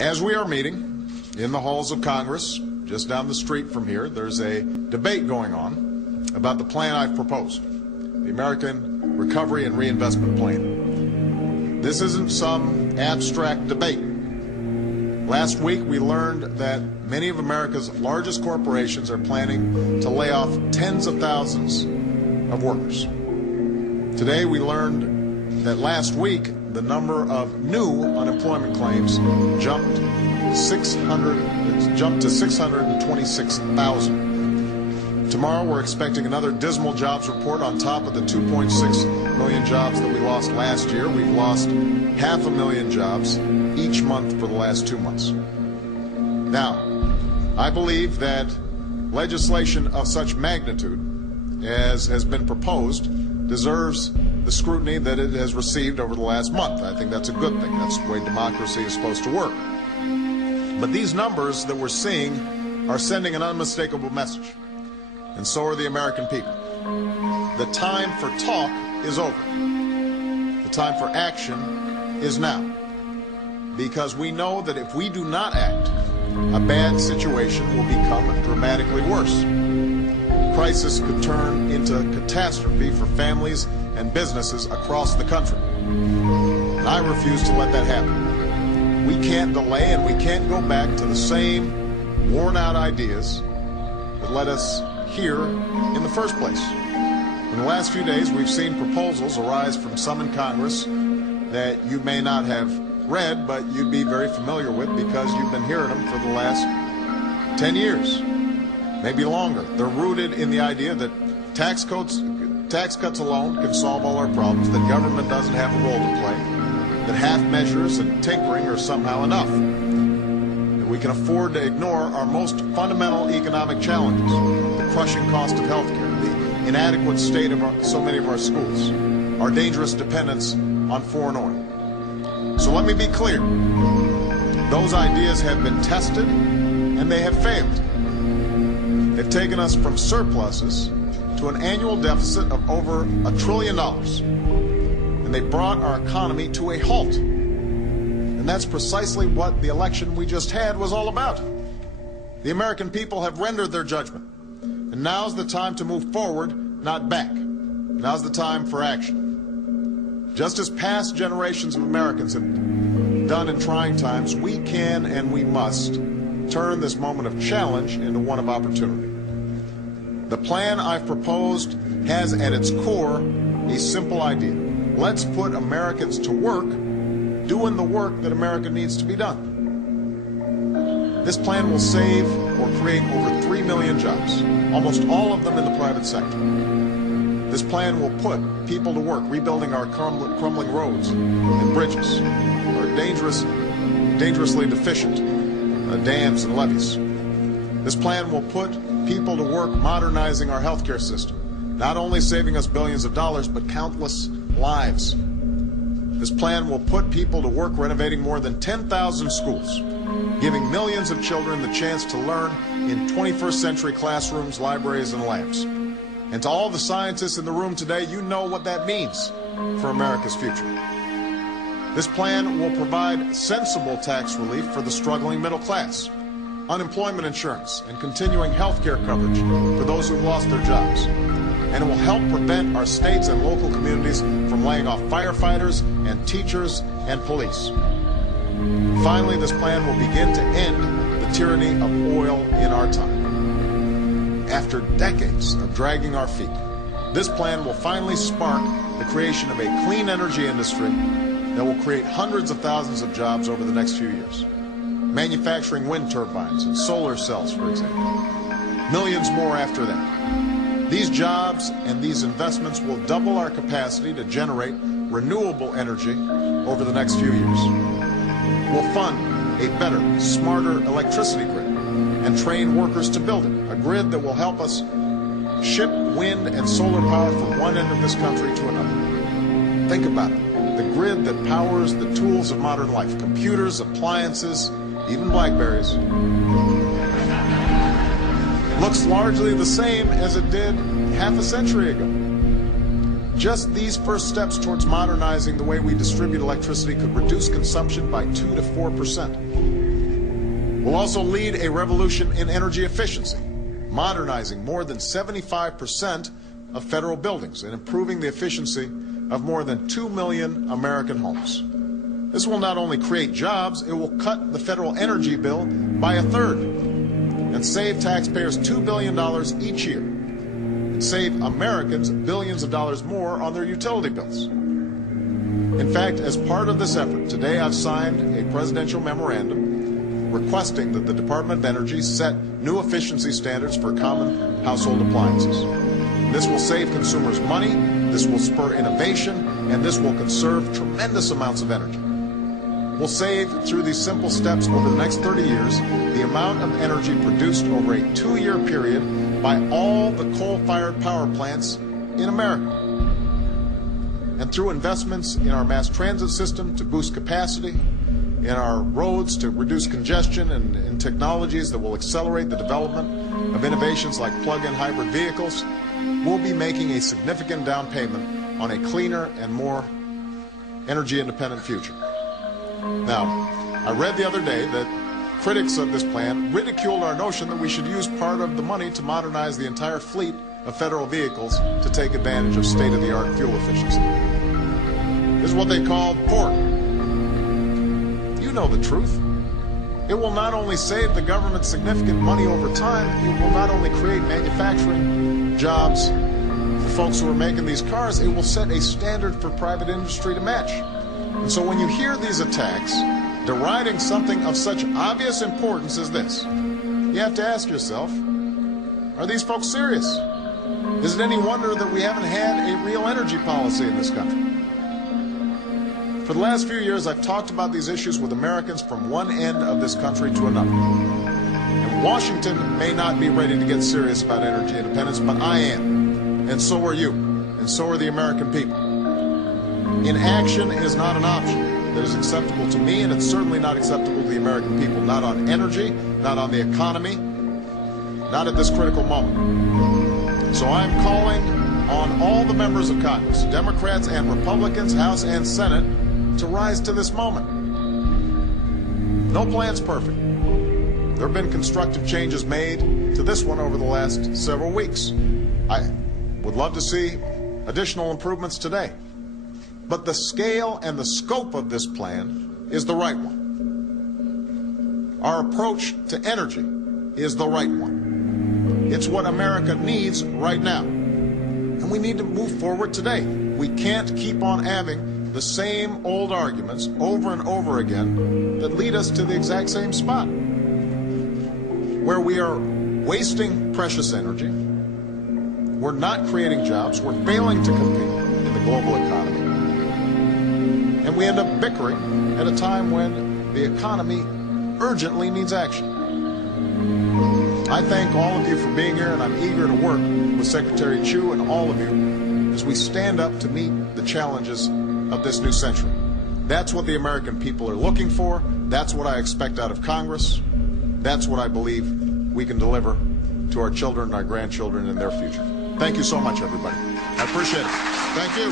As we are meeting in the halls of Congress, just down the street from here, there's a debate going on about the plan I've proposed, the American Recovery and Reinvestment Plan. This isn't some abstract debate. Last week, we learned that many of America's largest corporations are planning to lay off tens of thousands of workers. Today, we learned that last week, the number of new unemployment claims jumped to 626,000. Tomorrow, we're expecting another dismal jobs report on top of the 2.6 million jobs that we lost last year. We've lost 500,000 jobs each month for the last 2 months. Now, I believe that legislation of such magnitude as has been proposed deserves the scrutiny that it has received over the last month. I think that's a good thing. That's the way democracy is supposed to work. But these numbers that we're seeing are sending an unmistakable message, and so are the American people. The time for talk is over. The time for action is now. Because we know that if we do not act, a bad situation will become dramatically worse. Crisis could turn into catastrophe for families and businesses across the country. And I refuse to let that happen. We can't delay, and we can't go back to the same worn-out ideas that led us here in the first place. In the last few days, we've seen proposals arise from some in Congress that you may not have read, but you'd be very familiar with because you've been hearing them for the last 10 years, maybe longer. They're rooted in the idea that tax cuts alone can solve all our problems, that government doesn't have a role to play, that half measures and tinkering are somehow enough, that we can afford to ignore our most fundamental economic challenges, the crushing cost of health care, the inadequate state of so many of our schools, our dangerous dependence on foreign oil. So let me be clear. Those ideas have been tested, and they have failed. They've taken us from surpluses to an annual deficit of over $1 trillion. And they brought our economy to a halt. And that's precisely what the election we just had was all about. The American people have rendered their judgment. And now's the time to move forward, not back. Now's the time for action. Just as past generations of Americans have done in trying times, we can and we must turn this moment of challenge into one of opportunity. The plan I've proposed has at its core a simple idea. Let's put Americans to work doing the work that America needs to be done. This plan will save or create over 3 million jobs, almost all of them in the private sector. This plan will put people to work rebuilding our crumbling roads and bridges, our dangerously deficient dams and levees. This plan will put people to work modernizing our healthcare system, not only saving us billions of dollars, but countless lives. This plan will put people to work renovating more than 10,000 schools, giving millions of children the chance to learn in 21st century classrooms, libraries, and labs. And to all the scientists in the room today, you know what that means for America's future. This plan will provide sensible tax relief for the struggling middle class, unemployment insurance, and continuing health care coverage for those who've lost their jobs. And it will help prevent our states and local communities from laying off firefighters and teachers and police. Finally, this plan will begin to end the tyranny of oil in our time. After decades of dragging our feet, this plan will finally spark the creation of a clean energy industry that will create hundreds of thousands of jobs over the next few years. Manufacturing wind turbines and solar cells, for example. Millions more after that. These jobs and these investments will double our capacity to generate renewable energy over the next few years. We'll fund a better, smarter electricity grid and train workers to build it, a grid that will help us ship wind and solar power from one end of this country to another. Think about it. The grid that powers the tools of modern life, computers, appliances, even BlackBerries, looks largely the same as it did half a century ago. Just these first steps towards modernizing the way we distribute electricity could reduce consumption by 2 to 4%. We'll also lead a revolution in energy efficiency, modernizing more than 75% of federal buildings and improving the efficiency of more than 2 million American homes. This will not only create jobs, it will cut the federal energy bill by 1/3 and save taxpayers $2 billion each year, and save Americans billions of dollars more on their utility bills. In fact, as part of this effort, today I've signed a presidential memorandum requesting that the Department of Energy set new efficiency standards for common household appliances. This will save consumers money, this will spur innovation, and this will conserve tremendous amounts of energy. We'll save, through these simple steps over the next 30 years, the amount of energy produced over a 2-year period by all the coal-fired power plants in America. And through investments in our mass transit system to boost capacity, in our roads to reduce congestion, and in technologies that will accelerate the development of innovations like plug-in hybrid vehicles, we'll be making a significant down payment on a cleaner and more energy-independent future. Now, I read the other day that critics of this plan ridiculed our notion that we should use part of the money to modernize the entire fleet of federal vehicles to take advantage of state-of-the-art fuel efficiency. This is what they called pork. You know the truth. It will not only save the government significant money over time, it will not only create manufacturing jobs for folks who are making these cars, it will set a standard for private industry to match. And so when you hear these attacks deriding something of such obvious importance as this, you have to ask yourself, are these folks serious? Is it any wonder that we haven't had a real energy policy in this country? For the last few years, I've talked about these issues with Americans from one end of this country to another. And Washington may not be ready to get serious about energy independence, but I am. And so are you. And so are the American people. Inaction is not an option that is acceptable to me, and it's certainly not acceptable to the American people. Not on energy, not on the economy, not at this critical moment. So I'm calling on all the members of Congress, Democrats and Republicans, House and Senate, to rise to this moment. No plan's perfect. There have been constructive changes made to this one over the last several weeks. I would love to see additional improvements today. But the scale and the scope of this plan is the right one. Our approach to energy is the right one. It's what America needs right now. And we need to move forward today. We can't keep on having the same old arguments over and over again that lead us to the exact same spot, where we are wasting precious energy, we're not creating jobs, we're failing to compete in the global economy, and we end up bickering at a time when the economy urgently needs action. I thank all of you for being here, and I'm eager to work with Secretary Chu and all of you as we stand up to meet the challenges of this new century. That's what the American people are looking for. That's what I expect out of Congress. That's what I believe we can deliver to our children and our grandchildren and their future. Thank you so much, everybody. I appreciate it. Thank you.